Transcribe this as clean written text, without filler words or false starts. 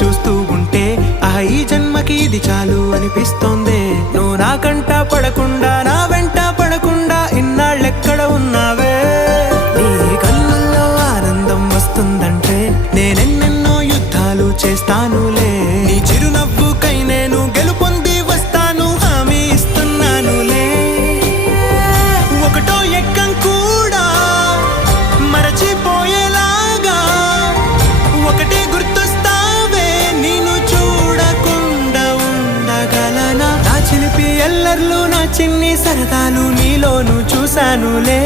చూస్తూ ఉంటే ఈ జన్మకి ఇది చాలు అనిపిస్తోంది. నువ్వు నా కంట పడకుండా నా వెంట పడకుండా ఇన్నాళ్ళెక్కడ ఉన్నావే? నీ కళ్ళల్లో ఆనందం వస్తుందంటే నేనెన్నెన్నో యుద్ధాలు చేస్తానులే. నీ చిరునవ్వుకై నేను గెలుపొంది వస్తాను, హామీ ఇస్తున్నానులే. ఒకటో ఎక్కం కూడా మరచిపోయేలాగా ఒకటే గుర్తొస్తావే, నేను చూడకుండా ఉండగలనా? నా చిలిపి ఎల్లర్లు నా చిన్ని సరదాలు నీలోను చూశానులే.